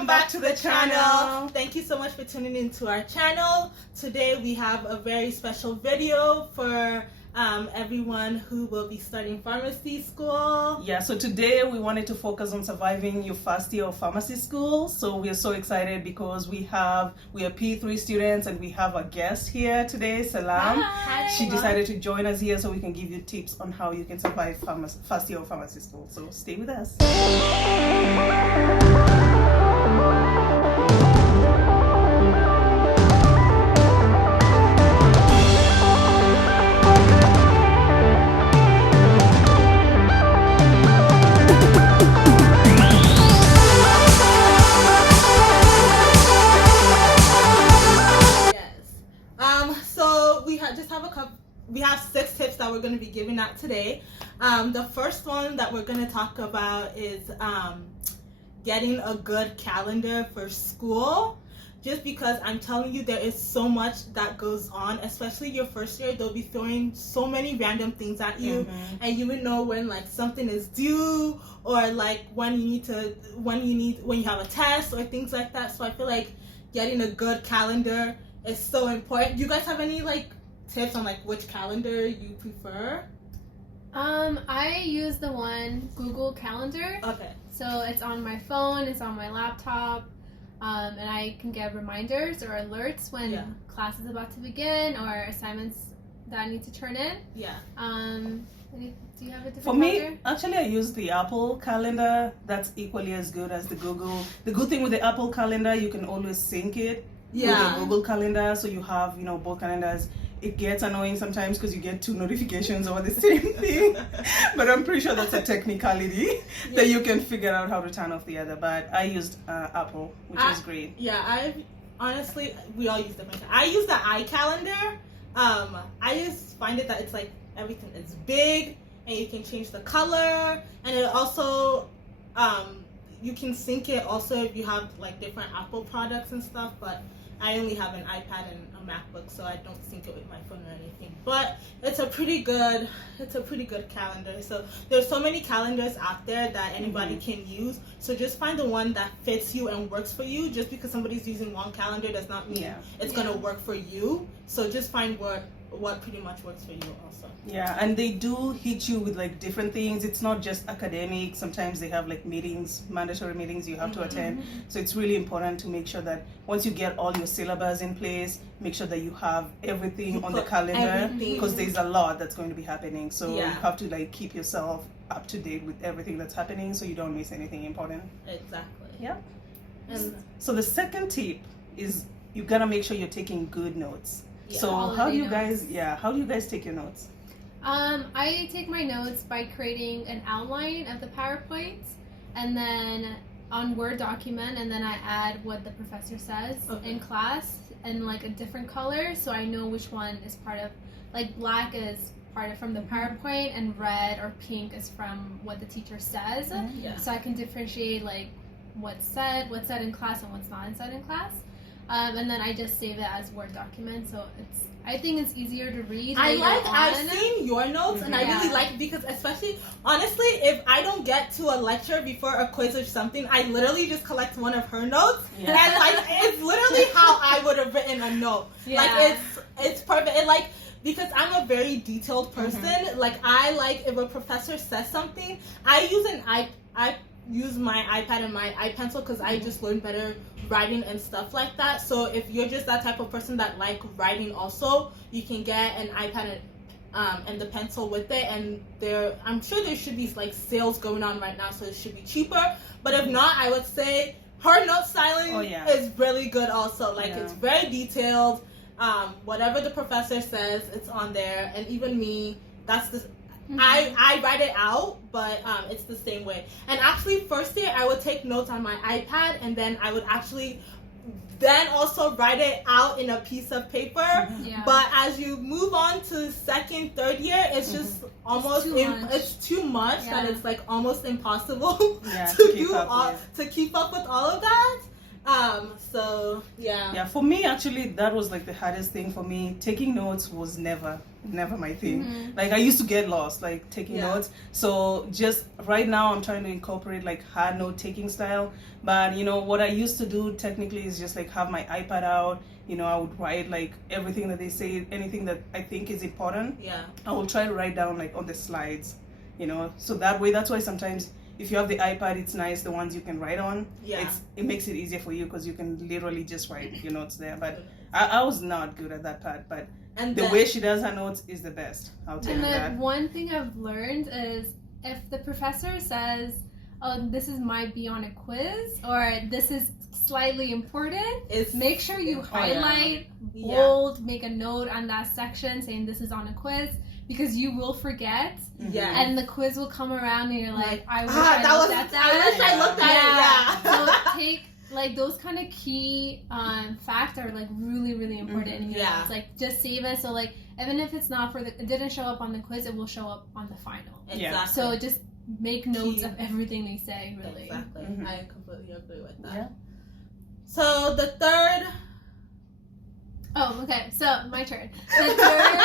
welcome back to the channel. Thank you so much for tuning into our channel. Today we have a very special video for everyone who will be starting pharmacy school. Yeah, so today we wanted to focus on surviving your first year of pharmacy school. So we are so excited because we are P3 students and we have a guest here today, Salam. Hi. She decided to join us here so we can give you tips on how you can survive first year of pharmacy school. So stay with us. We have 6 tips that we're going to be giving out today. The first one that we're going to talk about is getting a good calendar for school. Just because I'm telling you, there is so much that goes on, especially your first year. They'll be throwing so many random things at you, and you would know when like something is due, or like when you have a test or things like that. So I feel like getting a good calendar is so important. Do you guys have any like tips on like which calendar you prefer? I use the one Google Calendar. Okay. So it's on my phone, it's on my laptop, and I can get reminders or alerts when class is about to begin or assignments that I need to turn in. Yeah. Do you have a different For calendar? me, actually, I use the Apple Calendar. That's equally as good as the Google. The good thing with the Apple Calendar, you can always sync it with the Google Calendar, so you have both calendars. It gets annoying sometimes because you get 2 notifications over the same thing, but I'm pretty sure that's a technicality that you can figure out how to turn off the other. But I used Apple, which is great. Yeah, honestly, we all use different. I use the iCalendar. I just find it that it's like everything is big and you can change the color, and it also you can sync it also if you have like different Apple products and stuff. But I only have an iPad and a MacBook, so I don't sync it with my phone or anything. But it's a pretty good calendar. So there's so many calendars out there that anybody can use. So just find the one that fits you and works for you. Just because somebody's using one calendar does not mean it's gonna work for you. So just find what pretty much works for you also. Yeah, and they do hit you with like different things. It's not just academic. Sometimes they have like meetings, mandatory meetings you have to attend. So it's really important to make sure that once you get all your syllabus in place, make sure that you have everything on the calendar, because there's a lot that's going to be happening. So you have to like keep yourself up to date with everything that's happening so you don't miss anything important. Exactly. Yeah. And so the second tip is you gotta make sure you're taking good notes. So how do you guys take your notes? I take my notes by creating an outline of the PowerPoint and then on Word document, and then I add what the professor says in class in like a different color, so I know which one is part of, like black is part of from the PowerPoint and red or pink is from what the teacher says. So I can differentiate like what's said in class and what's not said in class. And then I just save it as Word document, so I think it's easier to read. I've seen your notes, and I really like it because, especially, honestly, if I don't get to a lecture before a quiz or something, I literally just collect one of her notes, and like it's literally how I would have written a note. Like it's perfect. It like, because I'm a very detailed person. Like I like if a professor says something, I use my iPad and my iPencil because I just learn better writing and stuff like that. So if you're just that type of person that like writing also, you can get an iPad and the pencil with it, and I'm sure there should be like sales going on right now, so it should be cheaper. But if not, I would say her note styling is really good also. Like it's very detailed. Whatever the professor says, it's on there. And even me, that's the I write it out, but it's the same way. And actually, first year I would take notes on my iPad, and then I would actually then also write it out in a piece of paper. But as you move on to second, third year, it's just almost it's too much that it's like almost impossible to keep up with all of that. So yeah. Yeah, for me actually that was like the hardest thing for me. Taking notes was never my thing. Like I used to get lost like taking notes. So just right now I'm trying to incorporate like hard note taking style. But you know what I used to do technically is just like have my iPad out. You know, I would write like everything that they say, anything that I think is important. Yeah. I will try to write down like on the slides, you know. So that way, that's why sometimes if you have the iPad, it's nice, the ones you can write on. Yeah. It makes it easier for you because you can literally just write your notes there. But I was not good at that part. But the way she does her notes is the best. I'll tell you that. And then one thing I've learned is if the professor says, oh, this might be on a quiz, or this is slightly important, make sure you highlight, bold, make a note on that section saying this is on a quiz, because you will forget. Yeah. And the quiz will come around and you're like, I wish I looked at that. I wish I looked at it. Yeah. So take like those kind of key facts are like really, really important in your notes. Like just save it, so like even if it's not it didn't show up on the quiz, it will show up on the final. Exactly. So just make notes of everything they say, really. Exactly. I completely agree with that. Yeah. So the third. Oh, okay. So my turn. The third.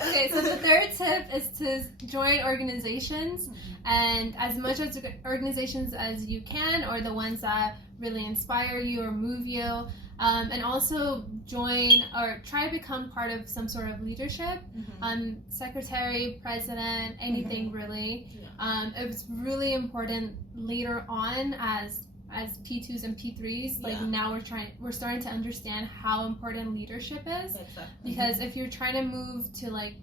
Okay, so the third tip is to join organizations, and as much as organizations as you can, or the ones that really inspire you or move you. And also join or try to become part of some sort of leadership, secretary, president, anything really. It's really important later on as P2s and P3s. Like now we're starting to understand how important leadership is. Because if you're trying to move to like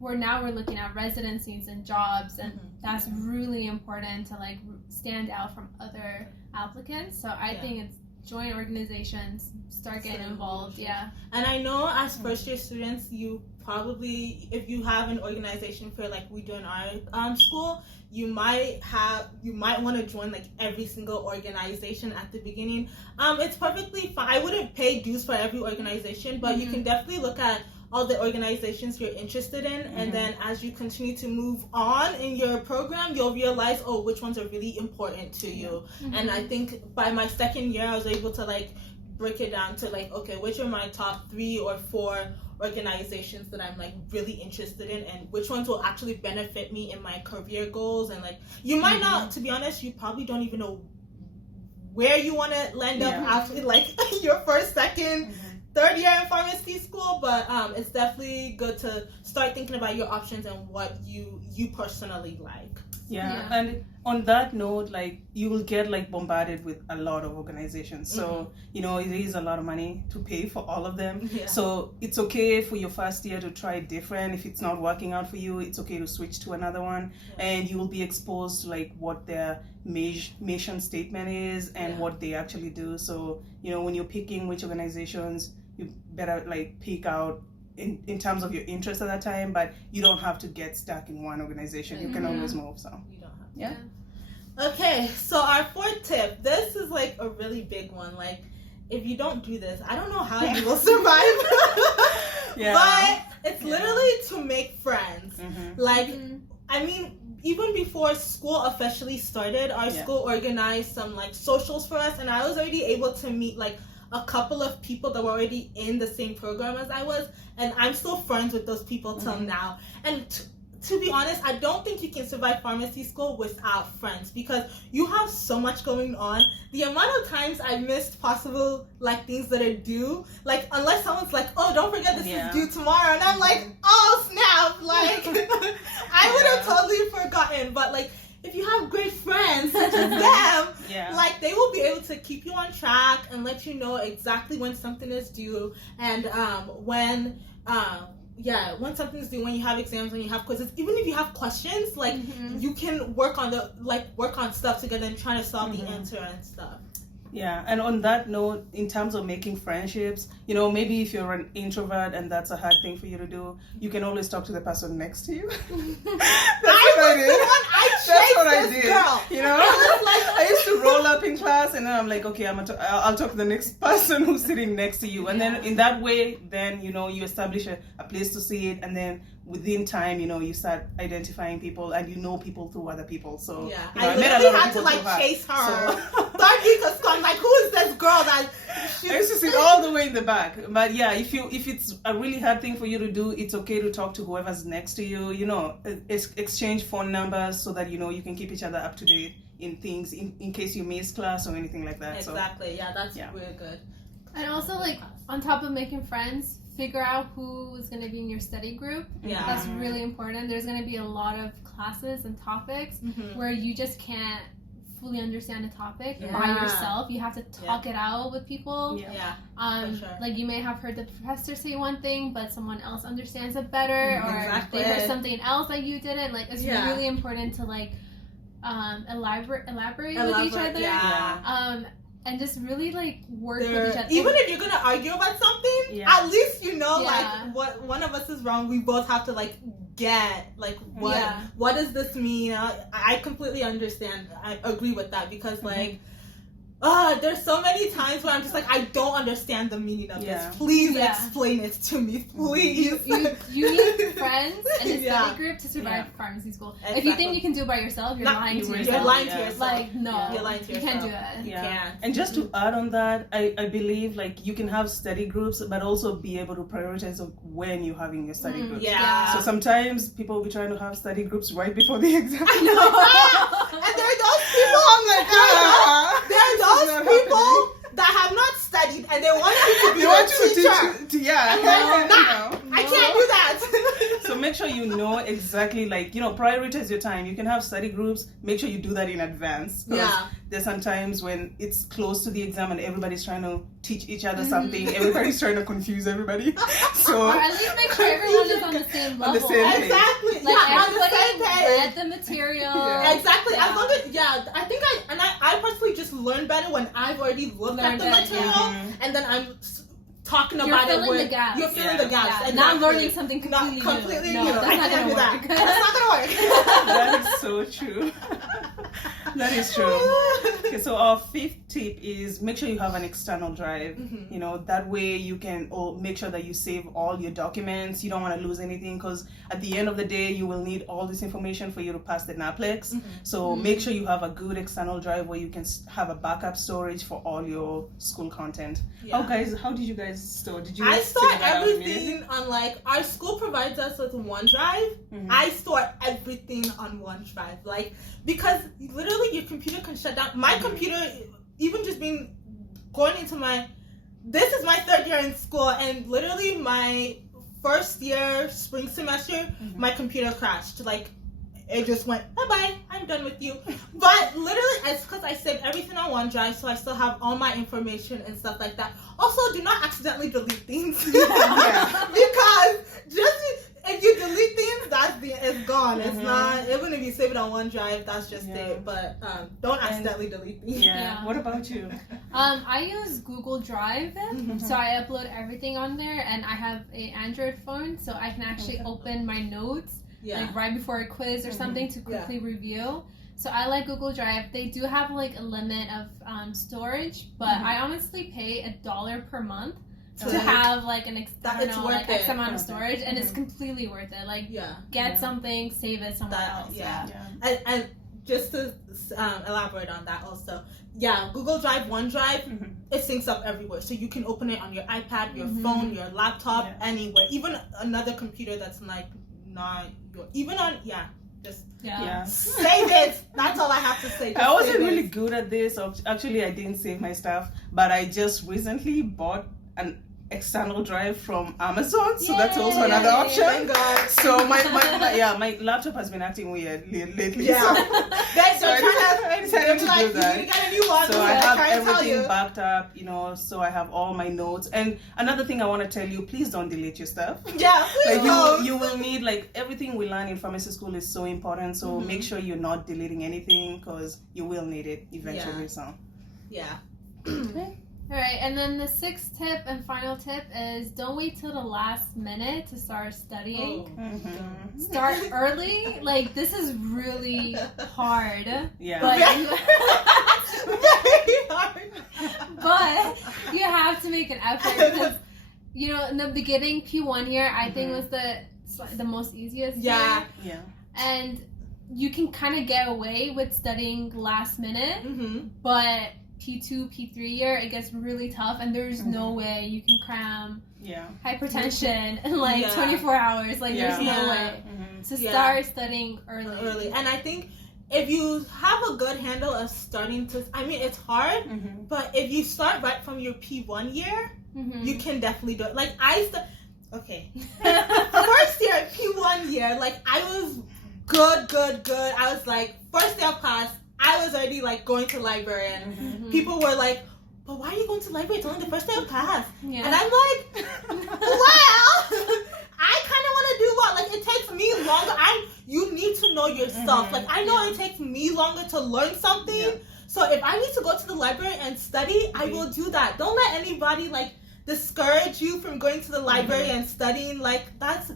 we're looking at residencies and jobs, and that's really important to like stand out from other applicants. So I think it's join organizations, start getting involved. Yeah. And I know as first year students, you probably, if you have an organization for like we do in our school, you might want to join like every single organization at the beginning. It's perfectly fine. I wouldn't pay dues for every organization, but you can definitely look at all the organizations you're interested in, and then as you continue to move on in your program, you'll realize, oh, which ones are really important to you. And I think by my second year, I was able to like break it down to like, okay, which are my top 3 or 4 organizations that I'm like really interested in, and which ones will actually benefit me in my career goals. And like, you might not, to be honest, you probably don't even know where you want to land up after like your first, second, third year in pharmacy school, but it's definitely good to start thinking about your options and what you personally like. Yeah, and on that note, like you will get like bombarded with a lot of organizations. So, you know, it is a lot of money to pay for all of them. Yeah. So it's okay for your first year to try different. If it's not working out for you, it's okay to switch to another one. And you will be exposed to like what their mission statement is and what they actually do. So, you know, when you're picking which organizations, you better like pick out in terms of your interest at that time, but you don't have to get stuck in one organization. You can always move. So you don't have to. Yeah. Okay, so our fourth tip. This is like a really big one. Like, if you don't do this, I don't know how you will survive. But it's literally to make friends. Like, I mean, even before school officially started, our school organized some like socials for us, and I was already able to meet like a couple of people that were already in the same program as I was, and I'm still friends with those people till now. And to be honest, I don't think you can survive pharmacy school without friends, because you have so much going on. The amount of times I missed possible like things that are due, like unless someone's like, oh, don't forget this is due tomorrow, and I'm like, oh snap, like I would have totally forgotten. But like, if you have great friends such as them, like they will be able to keep you on track and let you know exactly when something is due, and when something's due, when you have exams, when you have quizzes, even if you have questions, like you can work on stuff together and try to solve the answer and stuff. Yeah, and on that note, in terms of making friendships, you know, maybe if you're an introvert and that's a hard thing for you to do, you can always talk to the person next to you. That's what I did. Girl. You know, I used to roll up in class, and then I'm like, okay, I'll talk to the next person who's sitting next to you, and then in that way, then you know, you establish a place to see it, and then within time, you know, you start identifying people, and you know people through other people. So yeah, you know, I literally had to like chase her. third week of school, I'm like, who is this girl that? I used to sit all the way in the back. But yeah, if it's a really hard thing for you to do, it's okay to talk to whoever's next to you. You know, exchange phone numbers so that you can keep each other up to date in things in case you miss class or anything like that. Exactly. So, yeah, that's really good. And also, like, on top of making friends, figure out who is going to be in your study group. Yeah. That's really important. There's going to be a lot of classes and topics where you just can't fully understand a topic by yourself. You have to talk it out with people. For sure. Like, you may have heard the professor say one thing, but someone else understands it better, or they heard something else that you didn't. Like, it's really important to, like, elaborate with each other. And just really, like, work with each other. Even if you're going to argue about something, at least like, what one of us is wrong. We both have to, like, get, like, what does this mean? I completely understand. I agree with that because, like, there's so many times where I'm just like, I don't understand the meaning of this. Please explain it to me, please. You need friends and a study group to survive pharmacy school. Exactly. If you think you can do it by yourself, you're lying to yourself. You're lying to yourself. Like, no, you're lying to yourself. You can't do it. Yeah. And just to add on that, I believe, like, you can have study groups, but also be able to prioritize when you're having your study groups. So sometimes people will be trying to have study groups right before the exam. And there are those people, I'm like, there are those people that have not studied and they want you to be a teacher. I can't do that. So make sure you know exactly, like, prioritize your time. You can have study groups. Make sure you do that in advance. There's sometimes when it's close to the exam and everybody's trying to teach each other something. Everybody's trying to confuse everybody. So, or at least make sure everyone is on the same level. Exactly. Like, everybody read the material. Exactly. As long as, I think I personally just learn better when I've already looked at the material and then I'm talking about it with you're filling the gaps. And not learning something completely new. No, I can't do that. That's not gonna work. That is so true. That is true. Okay, so our fifth tip is make sure you have an external drive. That way you can make sure that you save all your documents. You don't want to lose anything because at the end of the day, you will need all this information for you to pass the NAPLEX. So make sure you have a good external drive where you can have a backup storage for all your school content. How did you guys store? I store everything on, like, our school provides us with OneDrive. I store everything on OneDrive, like, because literally your computer can shut down. My computer, even just going into this is my third year in school, and literally my first year spring semester, my computer crashed. Like, it just went, bye-bye, I'm done with you. But literally, it's because I saved everything on OneDrive, so I still have all my information and stuff like that. Also, do not accidentally delete things. Because just if you delete things, it's gone. It's not, even if you save it on OneDrive, that's just it. But don't accidentally delete things. What about you? I use Google Drive, so I upload everything on there, and I have an Android phone, so I can actually open my notes like right before a quiz or something to quickly review. So I like Google Drive. They do have, like, a limit of storage, but I honestly pay $1 per month to have, like, an X amount of storage, and it's completely worth it. Like, get something, save it somewhere else. And just to elaborate on that also, Google Drive, OneDrive, it syncs up everywhere. So you can open it on your iPad, your phone, your laptop, anywhere. Even another computer that's, like, not your, even on, save it. That's all I have to say. I wasn't really good at this. Actually, I didn't save my stuff, but I just recently bought an external drive from Amazon, so that's also another option. Thank God. So my laptop has been acting weird lately. Yeah. So I decided to do that. You get a new one. So I have everything backed up, so I have all my notes. And another thing I want to tell you, please don't delete your stuff. Yeah, please don't. You will need, like, everything we learn in pharmacy school is so important. So make sure you're not deleting anything because you will need it eventually. So. Okay. All right, and then the sixth tip and final tip is don't wait till the last minute to start studying. Start early. Like, this is really hard. Yeah. But very hard. But you have to make an effort because, in the beginning, P1 year, I think was the most easiest year. Yeah. And you can kind of get away with studying last minute, but P2, P3 year, it gets really tough, and there's no way you can cram hypertension in like 24 hours. Like, there's no way. So start studying early. And I think if you have a good handle of starting to, I mean, it's hard, but if you start right from your P1 year, you can definitely do it. Like, okay. First year, P1 year, like, I was good. I was like, first day of class, I was already like going to the library, and people were like, but why are you going to the library? It's only the first day of class. And I'm like, well, I kind of want to do what? Like, it takes me longer. You need to know yourself. Like, I know it takes me longer to learn something. So if I need to go to the library and study, I will do that. Don't let anybody, like, discourage you from going to the library and studying. Like, that's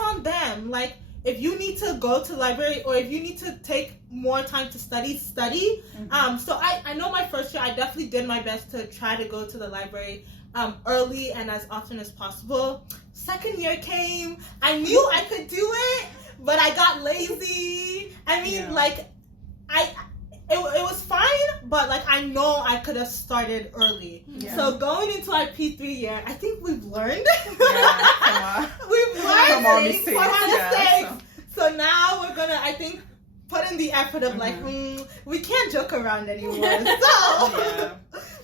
on them. Like, if you need to go to the library or if you need to take more time to study. So I know my first year, I definitely did my best to try to go to the library early and as often as possible. Second year came, I knew I could do it, but I got lazy. I mean, like, it was fine, but like, I know I could have started early. So going into our P3 year, I think we've learned. We've learned from our mistakes. So now we're gonna, I think, put in the effort of like, we can't joke around anymore. So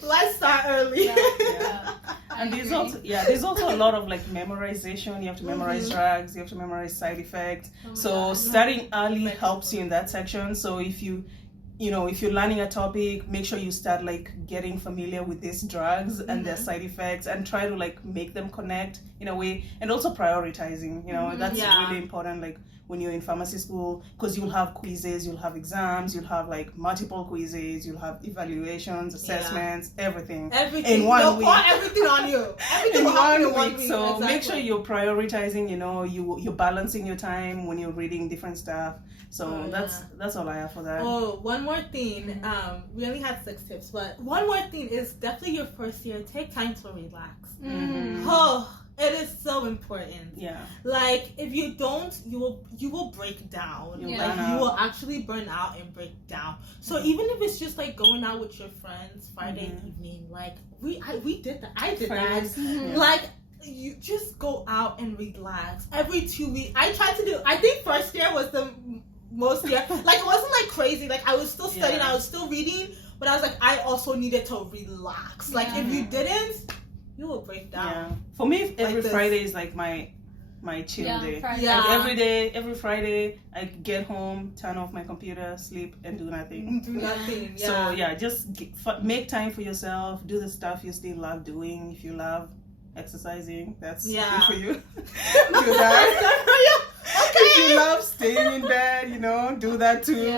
let's start early. And there's also a lot of like memorization. You have to memorize drugs, you have to memorize side effects. Starting early helps you in that section. So if if you're learning a topic, make sure you start like getting familiar with these drugs and their side effects, and try to like make them connect in a way. And also prioritizing, that's really important. Like, when you're in pharmacy school, because you'll have quizzes, you'll have exams, you'll have like multiple quizzes, you'll have evaluations, assessments, everything in 1 week. Everything on you. Everything in 1 week. So make sure you're prioritizing. You're balancing your time when you're reading different stuff. So that's all I have for that. Oh, one more thing. We only had 6 tips, but one more thing is definitely your first year. Take time to relax. Oh, it is so important. Like, if you don't, you will break down. You will actually burn out and break down. So even if it's just like going out with your friends Friday evening, like we did that. I did that. Like, you just go out and relax. Every 2 weeks, I tried to do. I think first year was the most year. Like, it wasn't like crazy. Like, I was still studying, I was still reading, but I was like, I also needed to relax. Like, if you didn't, you will break down. For me, every Friday is like my chill day. Like, every Friday, I get home, turn off my computer, sleep, and do nothing. So just make time for yourself. Do the stuff you still love doing. If you love exercising, that's good for you. Do that. If you love staying in bed, do that too.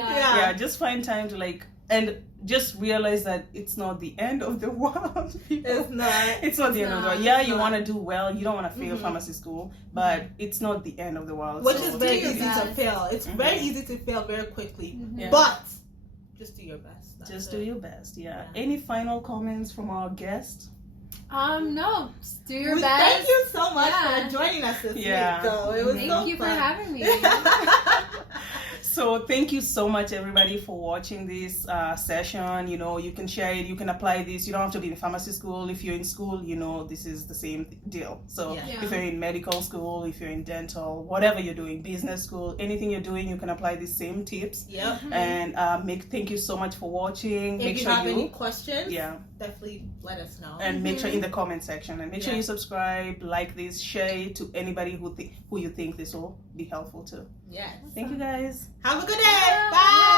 Just find time to like, and just realize that it's not the end of the world. It's not. It's not the end of the world. You want to do well. You don't want to fail pharmacy school, but it's not the end of the world. Which is very easy to fail. It's very easy to fail very quickly. But just do your best. Just do your best. Any final comments from our guest? No. Just do your best. Thank you so much for joining us this week. So it was Thank you for having me. So thank you so much, everybody, for watching this session. You can share it, you can apply this. You don't have to be in pharmacy school. If you're in school, this is the same deal. So if you're in medical school, if you're in dental, whatever you're doing, business school, anything you're doing, you can apply these same tips. And thank you so much for watching. If you have any questions, definitely let us know. And make sure in the comment section, and make sure you subscribe, like this, share it to anybody who you think this will be helpful to. Yes. Thank you guys. Have a good day. Bye.